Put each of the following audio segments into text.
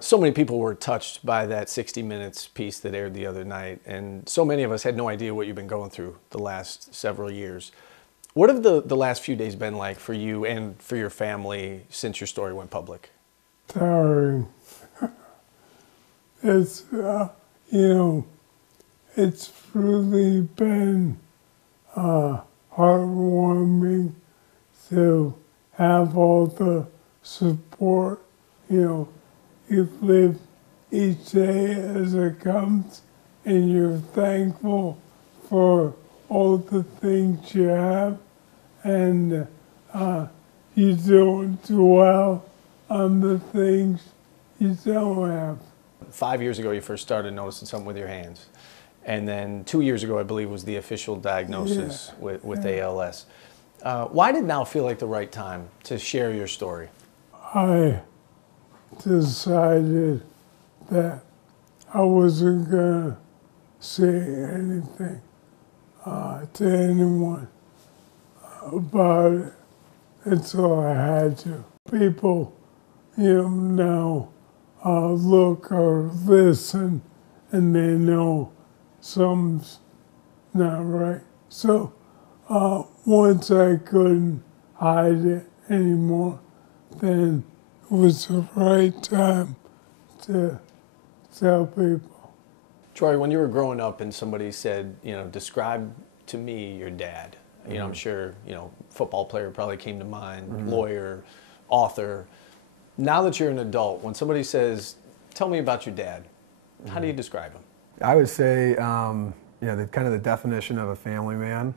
So many people were touched by that 60 Minutes piece that aired the other night, and so many of us had no idea what you've been going through the last several years. What have the last few days been like for you and for your family since your story went public? Tiring. It's, it's really been heartwarming to have all the support. You live each day as it comes, and you're thankful for all the things you have, and you don't dwell on the things you don't have. 5 years ago, you first started noticing something with your hands. And then 2 years ago, I believe, was the official diagnosis with ALS. Why did now feel like the right time to share your story? I decided that I wasn't going to say anything to anyone about it until I had to. People, now look or listen, and they know something's not right. So once I couldn't hide it anymore, then it was the right time to tell people. Troy, when you were growing up and somebody said, describe to me your dad, I'm sure, football player probably came to mind, lawyer, author. Now that you're an adult, when somebody says, tell me about your dad, how do you describe him? I would say, kind of the definition of a family man,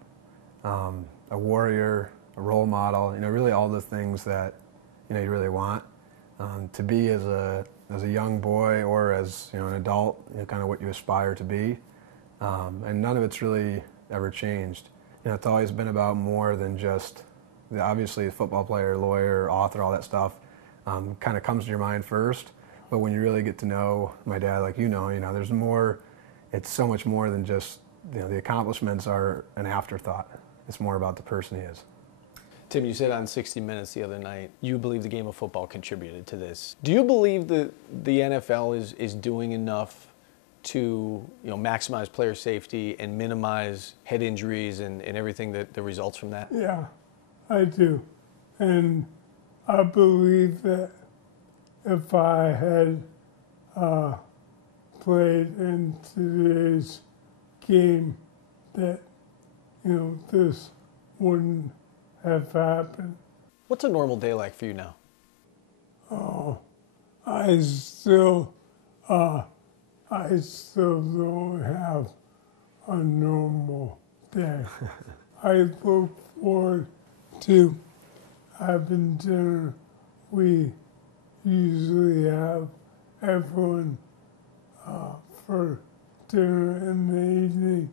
a warrior, a role model, really all the things that, you really want to be as a young boy or as, an adult, kind of what you aspire to be. And none of it's really ever changed. It's always been about more than just, obviously, a football player, lawyer, author, all that stuff kind of comes to your mind first. But when you really get to know my dad, like there's more, it's so much more than just, the accomplishments are an afterthought. It's more about the person he is. Tim, you said on 60 Minutes the other night, you believe the game of football contributed to this. Do you believe that the NFL is doing enough to maximize player safety and minimize head injuries and everything that results from that? Yeah, I do. And I believe that if I had played in today's game, that, this wouldn't have happened. What's a normal day like for you now? Oh, I still don't have a normal day. I look forward to having dinner. We usually have everyone for dinner in the evening.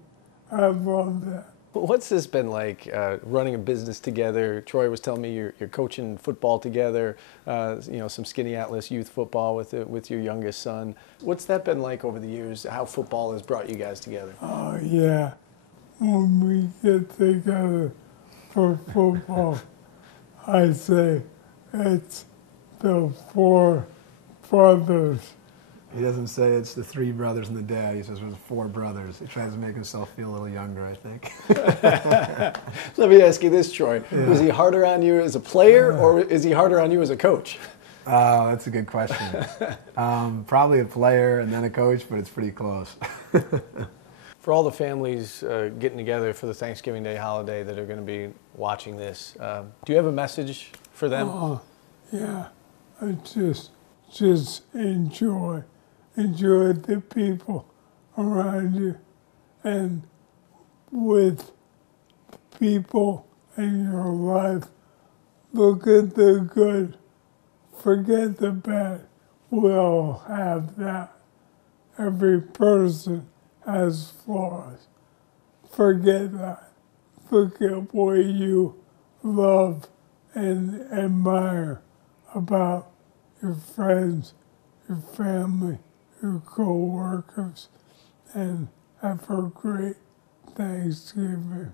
I love that. What's this been like, running a business together? Troy was telling me you're coaching football together, some Skinny Atlas youth football with your youngest son. What's that been like over the years, how football has brought you guys together? Oh, yeah. When we get together for football, I say it's the four brothers. He doesn't say it's the three brothers and the dad. He says there's four brothers. He tries to make himself feel a little younger, I think. Let me ask you this, Troy. Yeah. Was he harder on you as a player, or is he harder on you as a coach? Oh, that's a good question. Probably a player and then a coach, but it's pretty close. For all the families getting together for the Thanksgiving Day holiday that are going to be watching this, do you have a message for them? Oh, yeah. I just enjoy the people around you, and with people in your life, look at the good, forget the bad. We all have that. Every person has flaws. Forget that. Look at what you love and admire about your friends, your family, your co-workers, and have a great Thanksgiving.